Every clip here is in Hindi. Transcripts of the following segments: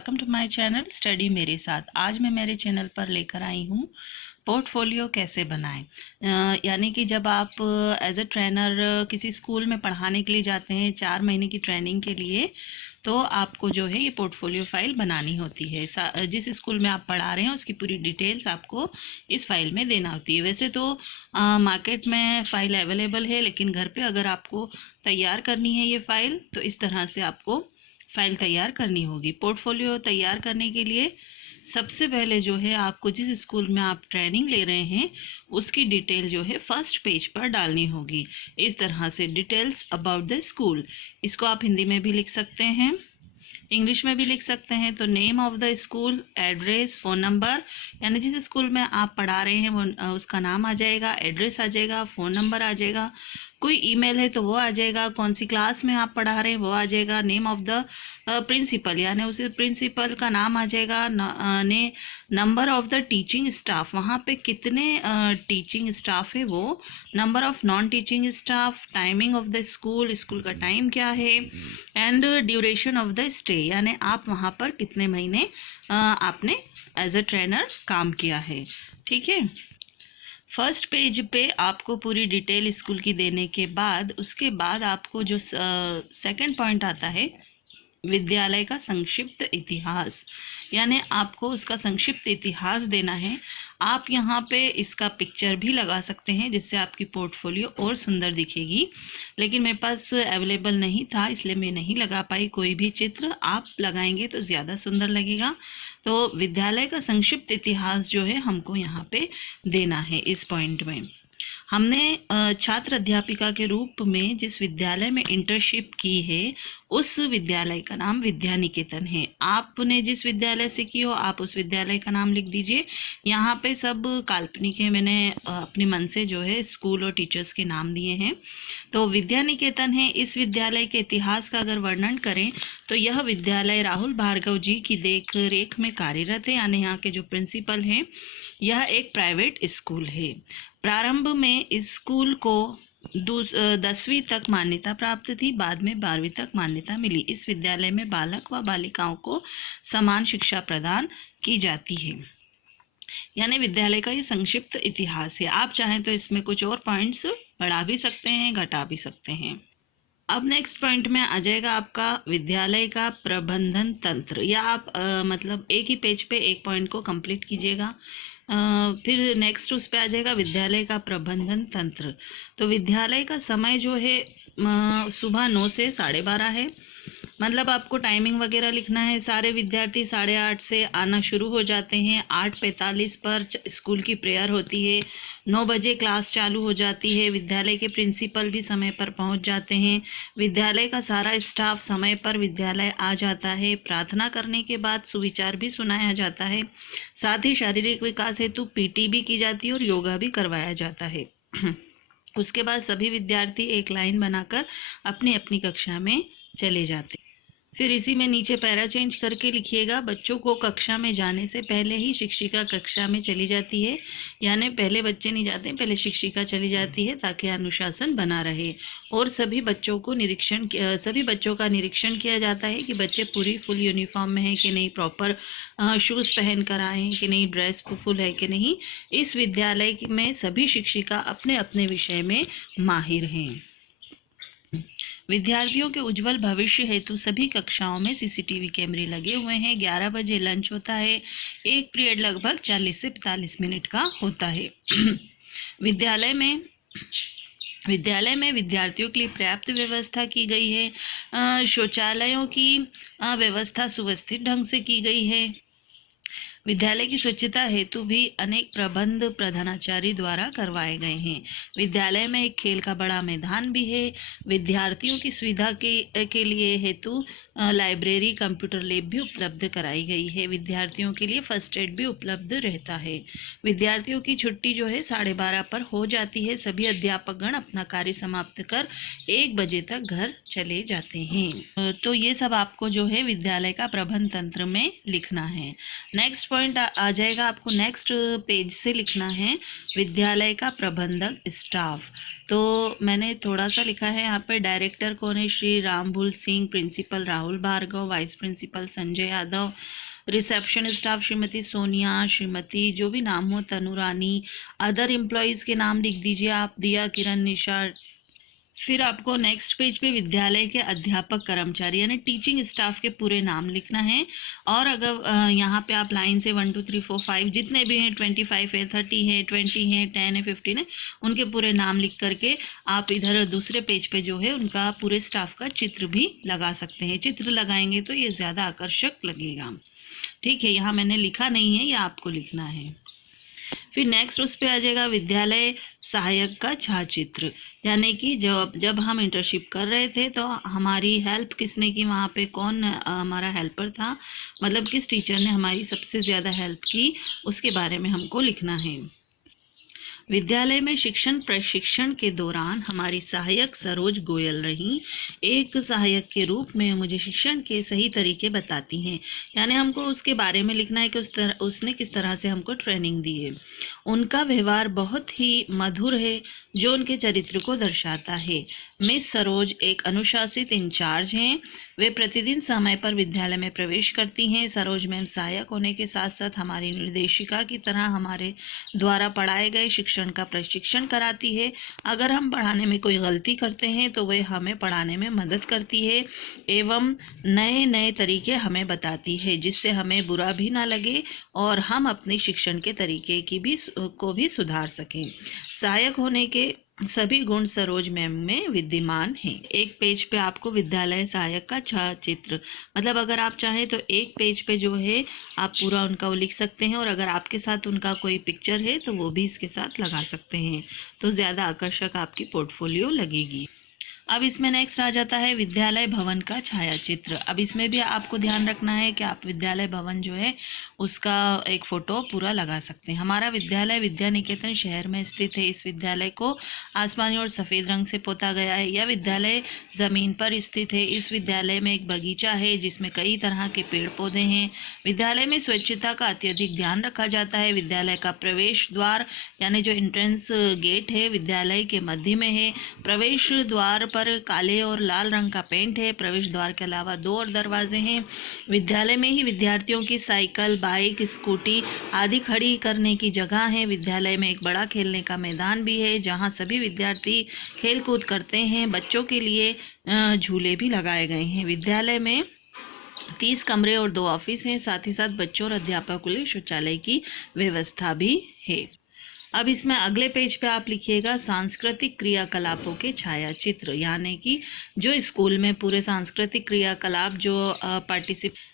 Welcome to my channel study मेरे साथ। आज मैं मेरे चैनल पर लेकर आई हूँ पोर्टफोलियो कैसे बनाएं। यानी कि जब आप एज अ ट्रेनर किसी स्कूल में पढ़ाने के लिए जाते हैं 4 महीने की ट्रेनिंग के लिए, तो आपको जो है ये पोर्टफोलियो फाइल बनानी होती है। जिस स्कूल में आप पढ़ा रहे हैं उसकी पूरी डिटेल्स आपको इस फाइल में देना होती है। वैसे तो मार्केट में फ़ाइल अवेलेबल है, लेकिन घर पे अगर आपको तैयार करनी है ये फ़ाइल तो इस तरह से आपको फाइल तैयार करनी होगी। पोर्टफोलियो तैयार करने के लिए सबसे पहले जो है आपको जिस स्कूल में आप ट्रेनिंग ले रहे हैं उसकी डिटेल जो है फर्स्ट पेज पर डालनी होगी। इस तरह से डिटेल्स अबाउट द स्कूल, इसको आप हिंदी में भी लिख सकते हैं, इंग्लिश में भी लिख सकते हैं। तो name of the school, address, phone number, यानी जिस स्कूल में आप पढ़ा रहे हैं वो उसका नाम आ जाएगा, एड्रेस आ जाएगा, फ़ोन नंबर आ जाएगा, कोई ईमेल है तो वो आ जाएगा, कौन सी क्लास में आप पढ़ा रहे हैं वो आ जाएगा, नेम ऑफ द प्रिंसिपल यानी उस प्रिंसिपल का नाम आ जाएगा, number of the teaching staff, वहाँ पे कितने टीचिंग स्टाफ है वो, number of non teaching staff, timing of the school, school का टाइम क्या है, and duration of the stay यानी आप वहाँ पर कितने महीने आपने एज अ ट्रेनर काम किया है। ठीक है, फर्स्ट पेज पे आपको पूरी डिटेल स्कूल की देने के बाद उसके बाद आपको जो सेकंड पॉइंट आता है विद्यालय का संक्षिप्त इतिहास, यानी आपको उसका संक्षिप्त इतिहास देना है। आप यहाँ पे इसका पिक्चर भी लगा सकते हैं जिससे आपकी पोर्टफोलियो और सुंदर दिखेगी, लेकिन मेरे पास अवेलेबल नहीं था इसलिए मैं नहीं लगा पाई कोई भी चित्र। आप लगाएंगे तो ज़्यादा सुंदर लगेगा। तो विद्यालय का संक्षिप्त इतिहास जो है हमको यहाँ पे देना है इस पॉइंट में। हमने छात्र अध्यापिका के रूप में जिस विद्यालय में इंटर्नशिप की है उस विद्यालय का नाम विद्या निकेतन है। आपने जिस विद्यालय से की हो आप उस विद्यालय का नाम लिख दीजिए। यहाँ पे सब काल्पनिक है, मैंने अपने मन से जो है स्कूल और टीचर्स के नाम दिए हैं। तो विद्या निकेतन है। इस विद्यालय के इतिहास का अगर वर्णन करें तो यह विद्यालय राहुल भार्गव जी की देख रेख में कार्यरत है, यानी यहाँ के जो प्रिंसिपल हैं। यह एक प्राइवेट स्कूल है। प्रारंभ में इस स्कूल को 10वीं तक मान्यता प्राप्त थी, बाद में 12वीं तक मान्यता मिली। इस विद्यालय में बालक व बालिकाओं को समान शिक्षा प्रदान की जाती है। यानी विद्यालय का ये संक्षिप्त इतिहास है। आप चाहें तो इसमें कुछ और पॉइंट्स बढ़ा भी सकते हैं, घटा भी सकते हैं। अब नेक्स्ट पॉइंट में आ जाएगा आपका विद्यालय का प्रबंधन तंत्र, या आप मतलब एक ही पेज पे एक पॉइंट को कंप्लीट कीजिएगा। फिर नेक्स्ट उस पे आ जाएगा विद्यालय का प्रबंधन तंत्र। तो विद्यालय का समय जो है सुबह 9 से 12:30 है, मतलब आपको टाइमिंग वगैरह लिखना है। सारे विद्यार्थी 8:30 से आना शुरू हो जाते हैं। 8:45 पर स्कूल की प्रेयर होती है। 9 बजे क्लास चालू हो जाती है। विद्यालय के प्रिंसिपल भी समय पर पहुंच जाते हैं। विद्यालय का सारा स्टाफ समय पर विद्यालय आ जाता है। प्रार्थना करने के बाद सुविचार भी सुनाया जाता है। साथ ही शारीरिक विकास हेतु पीटी भी की जाती है और योगा भी करवाया जाता है। उसके बाद सभी विद्यार्थी एक लाइन बनाकर अपनी अपनी कक्षा में चले जाते हैं। फिर इसी में नीचे पैरा चेंज करके लिखिएगा, बच्चों को कक्षा में जाने से पहले ही शिक्षिका कक्षा में चली जाती है। यानी पहले बच्चे नहीं जाते, पहले शिक्षिका चली जाती है ताकि अनुशासन बना रहे। और सभी बच्चों का निरीक्षण किया जाता है कि बच्चे पूरी फुल यूनिफॉर्म में हैं कि नहीं, प्रॉपर शूज़ पहन कर आए हैं कि नहीं, ड्रेस फुल है कि नहीं। इस विद्यालय में सभी शिक्षिका अपने अपने विषय में माहिर हैं। विद्यार्थियों के उज्जवल भविष्य हेतु सभी कक्षाओं में सीसीटीवी कैमरे लगे हुए हैं। 11 बजे लंच होता है। एक पीरियड लगभग 40 से 45 मिनट का होता है। विद्यालय में विद्यार्थियों के लिए पर्याप्त व्यवस्था की गई है। शौचालयों की व्यवस्था सुव्यवस्थित ढंग से की गई है। विद्यालय की स्वच्छता हेतु भी अनेक प्रबंध प्रधानाचार्य द्वारा करवाए गए हैं। विद्यालय में एक खेल का बड़ा मैदान भी है। विद्यार्थियों की सुविधा के लिए हेतु लाइब्रेरी, कंप्यूटर लैब भी उपलब्ध कराई गई है। विद्यार्थियों के लिए फर्स्ट एड भी उपलब्ध रहता है। विद्यार्थियों की छुट्टी जो है 12:30 पर हो जाती है। सभी अध्यापकगण अपना कार्य समाप्त कर 1 बजे तक घर चले जाते हैं। तो ये सब आपको जो है विद्यालय का प्रबंध तंत्र में लिखना है। नेक्स्ट पॉइंट आ जाएगा, आपको नेक्स्ट पेज से लिखना है विद्यालय का प्रबंधक स्टाफ। तो मैंने थोड़ा सा लिखा है यहाँ पे, डायरेक्टर कौन है, Shri Rambhool Singh, principal Rahul Bhargava, vice principal Sanjay Yadav, reception staff Shrimati Sonia, Shrimati जो भी नाम हो, तनुरानी। अदर एम्प्लॉयज़ के नाम लिख दीजिए आप, दिया, किरण, निशा। फिर आपको नेक्स्ट पेज पे विद्यालय के अध्यापक कर्मचारी यानी टीचिंग स्टाफ के पूरे नाम लिखना है। और अगर यहाँ पे आप लाइन से 1 2 3 4 5 जितने भी हैं, 25 है, 30 है, 20 है, 10 है, 15 है, उनके पूरे नाम लिख करके आप इधर दूसरे पेज पे जो है उनका पूरे स्टाफ का चित्र भी लगा सकते हैं। चित्र लगाएंगे तो ये ज़्यादा आकर्षक लगेगा। ठीक है, यहाँ मैंने लिखा नहीं है, ये आपको लिखना है। फिर नेक्स्ट उस पे आ जाएगा विद्यालय सहायक का छायाचित्र, यानी कि जब जब हम इंटर्नशिप कर रहे थे तो हमारी हेल्प किसने की, वहाँ पे कौन हमारा हेल्पर था, मतलब किस टीचर ने हमारी सबसे ज़्यादा हेल्प की, उसके बारे में हमको लिखना है। विद्यालय में शिक्षण प्रशिक्षण के दौरान हमारी सहायक सरोज गोयल रही। एक सहायक के रूप में मुझे शिक्षण के सही तरीके बताती हैं, यानी हमको उसके बारे में लिखना है कि उसने किस तरह से हमको ट्रेनिंग दी है। उनका व्यवहार बहुत ही मधुर है, जो उनके चरित्र को दर्शाता है। मिस सरोज एक अनुशासित इंचार्ज हैं। वे प्रतिदिन समय पर विद्यालय में प्रवेश करती हैं। सरोज मैम सहायक होने के साथ साथ हमारी निर्देशिका की तरह हमारे द्वारा पढ़ाए गए शिक्षण का प्रशिक्षण कराती है। अगर हम पढ़ाने में कोई गलती करते हैं तो वे हमें पढ़ाने में मदद करती है एवं नए नए तरीके हमें बताती है, जिससे हमें बुरा भी ना लगे और हम अपने शिक्षण के तरीके को भी सुधार सकें। सहायक होने के सभी गुण सरोज मैम में विद्यमान हैं। एक पेज पे आपको विद्यालय सहायक का छायाचित्र, मतलब अगर आप चाहें तो एक पेज पे जो है आप पूरा उनका वो लिख सकते हैं, और अगर आपके साथ उनका कोई पिक्चर है तो वो भी इसके साथ लगा सकते हैं, तो ज़्यादा आकर्षक आपकी पोर्टफोलियो लगेगी। अब इसमें नेक्स्ट आ जाता है विद्यालय भवन का छायाचित्र। अब इसमें भी आपको ध्यान रखना है कि आप विद्यालय भवन जो है उसका एक फ़ोटो पूरा लगा सकते हैं। हमारा विद्यालय विद्या निकेतन शहर में स्थित है। इस विद्यालय को आसमानी और सफ़ेद रंग से पोता गया है। यह विद्यालय ज़मीन पर स्थित है। इस विद्यालय में एक बगीचा है जिसमें कई तरह के पेड़ पौधे हैं। विद्यालय में स्वच्छता का अत्यधिक ध्यान रखा जाता है। विद्यालय का प्रवेश द्वार यानी जो एंट्रेंस गेट है विद्यालय के मध्य में है। प्रवेश द्वार पर काले और लाल रंग का पेंट है। प्रवेश द्वार के अलावा 2 और दरवाजे हैं। विद्यालय में ही विद्यार्थियों की साइकिल, बाइक, स्कूटी आदि खड़ी करने की जगह है। विद्यालय में एक बड़ा खेलने का मैदान भी है जहां सभी विद्यार्थी खेल कूद करते हैं। बच्चों के लिए झूले भी लगाए गए हैं। विद्यालय में 30 कमरे और 2 ऑफिस हैं। साथ ही साथ बच्चों और अध्यापकों के लिए शौचालय की व्यवस्था भी है। अब इसमें अगले पेज पे आप लिखिएगा सांस्कृतिक क्रियाकलापों के छायाचित्र, यानी कि जो स्कूल में पूरे सांस्कृतिक क्रियाकलाप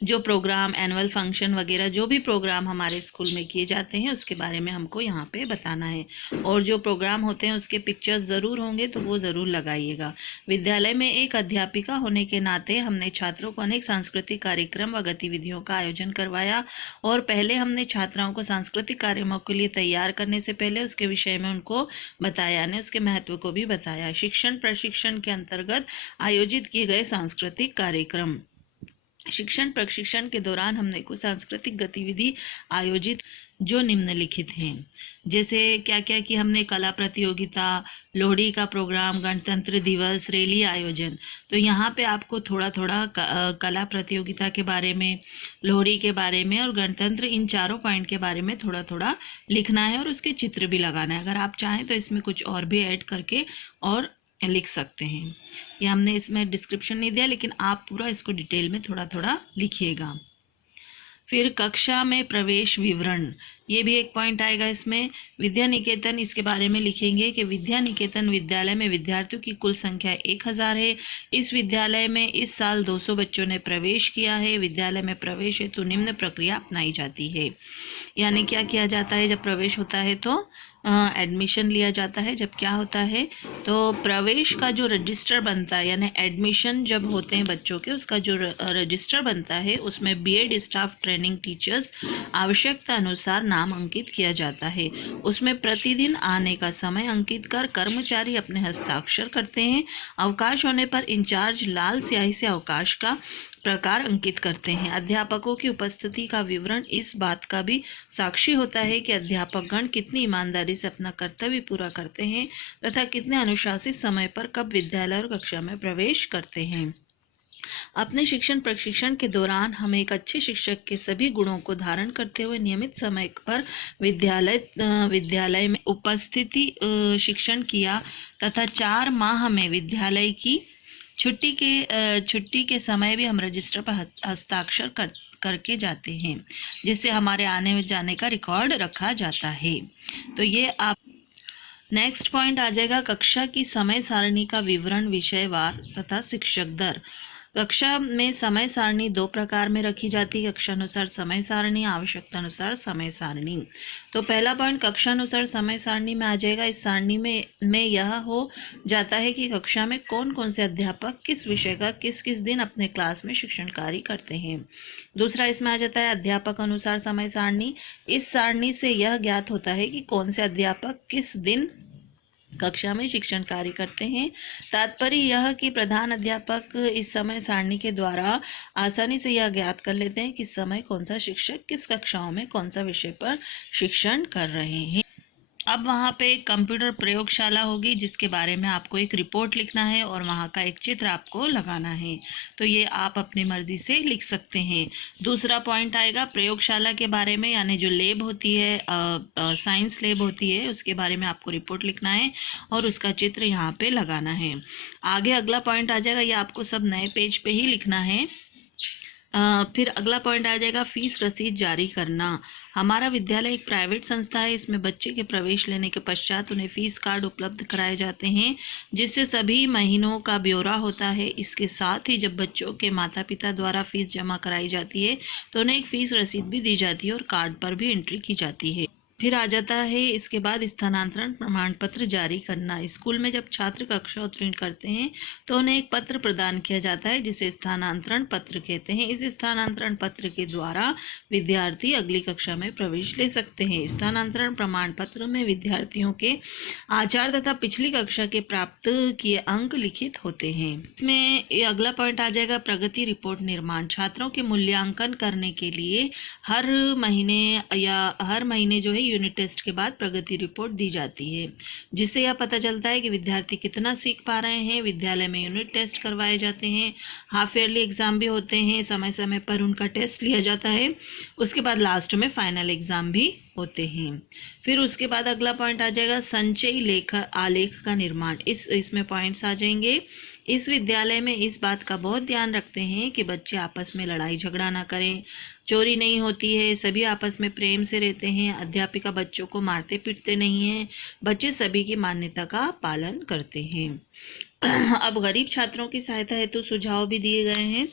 जो प्रोग्राम, एनुअल फंक्शन वगैरह जो भी प्रोग्राम हमारे स्कूल में किए जाते हैं उसके बारे में हमको यहाँ पे बताना है। और जो प्रोग्राम होते हैं उसके पिक्चर्स ज़रूर होंगे तो वो ज़रूर लगाइएगा। विद्यालय में एक अध्यापिका होने के नाते हमने छात्रों को अनेक सांस्कृतिक कार्यक्रम व गतिविधियों का आयोजन करवाया, और पहले हमने छात्राओं को सांस्कृतिक कार्यक्रमों के लिए तैयार करने से पहले उसके विषय में उनको बताया, यानी उसके महत्व को भी बताया। शिक्षण प्रशिक्षण के अंतर्गत आयोजित किए गए सांस्कृतिक कार्यक्रम। शिक्षण प्रशिक्षण के दौरान हमने कुछ सांस्कृतिक गतिविधि आयोजित जो निम्नलिखित हैं, जैसे क्या क्या कि हमने कला प्रतियोगिता, लोहड़ी का प्रोग्राम, गणतंत्र दिवस, रैली आयोजन। तो यहाँ पे आपको थोड़ा थोड़ा कला प्रतियोगिता के बारे में, लोहड़ी के बारे में और गणतंत्र, इन चारों पॉइंट के बारे में थोड़ा थोड़ा लिखना है और उसके चित्र भी लगाना है। अगर आप चाहें तो इसमें कुछ और भी ऐड करके और लिख सकते हैं। ये हमने इसमें डिस्क्रिप्शन नहीं दिया, लेकिन आप पूरा इसको डिटेल में थोड़ा थोड़ा लिखिएगा। फिर कक्षा में प्रवेश विवरण, ये भी एक पॉइंट आएगा इसमें। विद्या निकेतन, इसके बारे में लिखेंगे कि विद्या निकेतन विद्यालय में विद्यार्थियों की कुल संख्या 1000 है। इस विद्यालय में इस साल 200 बच्चों ने प्रवेश किया है। विद्यालय में प्रवेश हेतु निम्न प्रक्रिया अपनाई जाती है, यानी क्या किया जाता है जब प्रवेश होता है तो एडमिशन लिया जाता है। जब क्या होता है तो प्रवेश का जो रजिस्टर बनता है, यानी एडमिशन जब होते हैं बच्चों के, उसका जो रजिस्टर बनता है उसमें बीएड स्टाफ ट्रेनिंग टीचर्स आवश्यकता अनुसार नाम अंकित किया जाता है। उसमें प्रतिदिन आने का समय अंकित कर कर्मचारी अपने हस्ताक्षर करते हैं। अवकाश होने पर इंचार्ज लाल स्याही से अवकाश का प्रकार अंकित करते हैं। अध्यापकों की उपस्थिति का विवरण इस बात का भी साक्षी होता है कि अध्यापकगण कितनी ईमानदारी से अपना कर्तव्य पूरा करते हैं तथा कितने अनुशासित समय पर कब विद्यालय और कक्षा में प्रवेश करते हैं। अपने शिक्षण प्रशिक्षण के दौरान हम एक अच्छे शिक्षक के सभी गुणों को धारण करते हुए नियमित समय पर विद्यालय में उपस्थिति शिक्षण किया तथा 4 माह में विद्यालय की छुट्टी के समय भी हम रजिस्टर पर हस्ताक्षर करके जाते हैं, जिससे हमारे आने जाने का रिकॉर्ड रखा जाता है। तो ये आप नेक्स्ट पॉइंट आ जाएगा कक्षा की समय सारणी का विवरण विषयवार तथा शिक्षक दर। कक्षा में समय सारणी 2 प्रकार में रखी जाती है, कक्षानुसार समय सारणी, आवश्यकता अनुसार समय सारणी। तो पहला पॉइंट कक्षानुसार समय सारणी में आ जाएगा। इस सारणी में यह हो जाता है कि कक्षा में कौन कौन से अध्यापक किस विषय का किस किस दिन अपने क्लास में शिक्षण कार्य करते हैं। दूसरा इसमें आ जाता है अध्यापक अनुसार समय सारणी। इस सारणी से यह ज्ञात होता है कि कौन से अध्यापक किस दिन कक्षा में शिक्षण कार्य करते हैं। तात्पर्य यह कि प्रधान अध्यापक इस समय सारणी के द्वारा आसानी से यह ज्ञात कर लेते हैं कि किस समय कौन सा शिक्षक किस कक्षाओं में कौन सा विषय पर शिक्षण कर रहे हैं। अब वहाँ पे एक कंप्यूटर प्रयोगशाला होगी जिसके बारे में आपको एक रिपोर्ट लिखना है और वहाँ का एक चित्र आपको लगाना है। तो ये आप अपनी मर्जी से लिख सकते हैं। दूसरा पॉइंट आएगा प्रयोगशाला के बारे में, यानी जो लैब होती है, साइंस लैब होती है, उसके बारे में आपको रिपोर्ट लिखना है और उसका चित्र यहाँ पे लगाना है। आगे अगला पॉइंट आ जाएगा, ये आपको सब नए पेज पे ही लिखना है। फिर अगला पॉइंट आ जाएगा फीस रसीद जारी करना। हमारा विद्यालय एक प्राइवेट संस्था है। इसमें बच्चे के प्रवेश लेने के पश्चात उन्हें फीस कार्ड उपलब्ध कराए जाते हैं, जिससे सभी महीनों का ब्यौरा होता है। इसके साथ ही जब बच्चों के माता पिता द्वारा फीस जमा कराई जाती है तो उन्हें एक फीस रसीद भी दी जाती है और कार्ड पर भी एंट्री की जाती है। फिर आ जाता है इसके बाद स्थानांतरण प्रमाण पत्र जारी करना। स्कूल में जब छात्र कक्षा उत्तीर्ण करते हैं तो उन्हें एक पत्र प्रदान किया जाता है जिसे स्थानांतरण पत्र कहते हैं। इस स्थानांतरण पत्र के द्वारा विद्यार्थी अगली कक्षा में प्रवेश ले सकते हैं। स्थानांतरण प्रमाण पत्र में विद्यार्थियों के आचार तथा पिछली कक्षा के प्राप्त किए अंक लिखित होते हैं। इसमें अगला पॉइंट आ जाएगा प्रगति रिपोर्ट निर्माण। छात्रों के मूल्यांकन करने के लिए हर महीने जो है यूनिट टेस्ट के बाद प्रगति रिपोर्ट दी जाती है, जिससे यह पता चलता है कि विद्यार्थी कितना सीख पा रहे हैं। विद्यालय में यूनिट टेस्ट करवाए जाते हैं, हाफ ईयरली एग्जाम भी होते हैं, समय समय पर उनका टेस्ट लिया जाता है। उसके बाद लास्ट में फाइनल एग्जाम भी होते हैं। फिर उसके बाद अगला पॉइंट आ जाएगा संचयी आलेख का निर्माण। इसमें पॉइंट्स आ जाएंगे। इस विद्यालय में इस बात का बहुत ध्यान रखते हैं कि बच्चे आपस में लड़ाई झगड़ा ना करें, चोरी नहीं होती है, सभी आपस में प्रेम से रहते हैं, अध्यापिका बच्चों को मारते पीटते नहीं हैं, बच्चे सभी की मान्यता का पालन करते हैं। अब गरीब छात्रों की सहायता हेतु सुझाव भी दिए गए हैं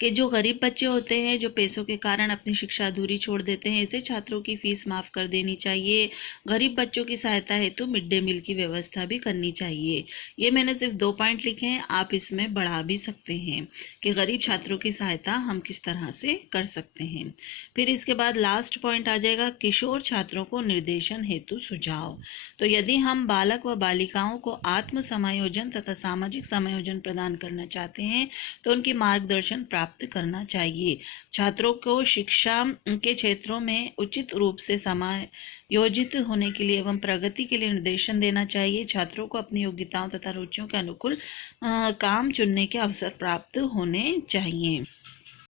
कि जो गरीब बच्चे होते हैं जो पैसों के कारण अपनी शिक्षा अधूरी छोड़ देते हैं, ऐसे छात्रों की फीस माफ़ कर देनी चाहिए। गरीब बच्चों की सहायता हेतु मिड डे मील की व्यवस्था भी करनी चाहिए। ये मैंने सिर्फ 2 पॉइंट लिखे हैं, आप इसमें बढ़ा भी सकते हैं कि गरीब छात्रों की सहायता हम किस तरह से कर सकते हैं। फिर इसके बाद लास्ट पॉइंट आ जाएगा किशोर छात्रों को निर्देशन हेतु सुझाव। तो यदि हम बालक व बालिकाओं को आत्म समायोजन तथा सामाजिक समायोजन प्रदान करना चाहते हैं तो उनकी मार्गदर्शन प्राप्त करना चाहिए। छात्रों को शिक्षा के क्षेत्रों में उचित रूप से समायोजित होने के लिए एवं प्रगति के लिए निर्देशन देना चाहिए। छात्रों को अपनी योग्यताओं तथा रुचियों के अनुकूल काम चुनने के अवसर प्राप्त होने चाहिए।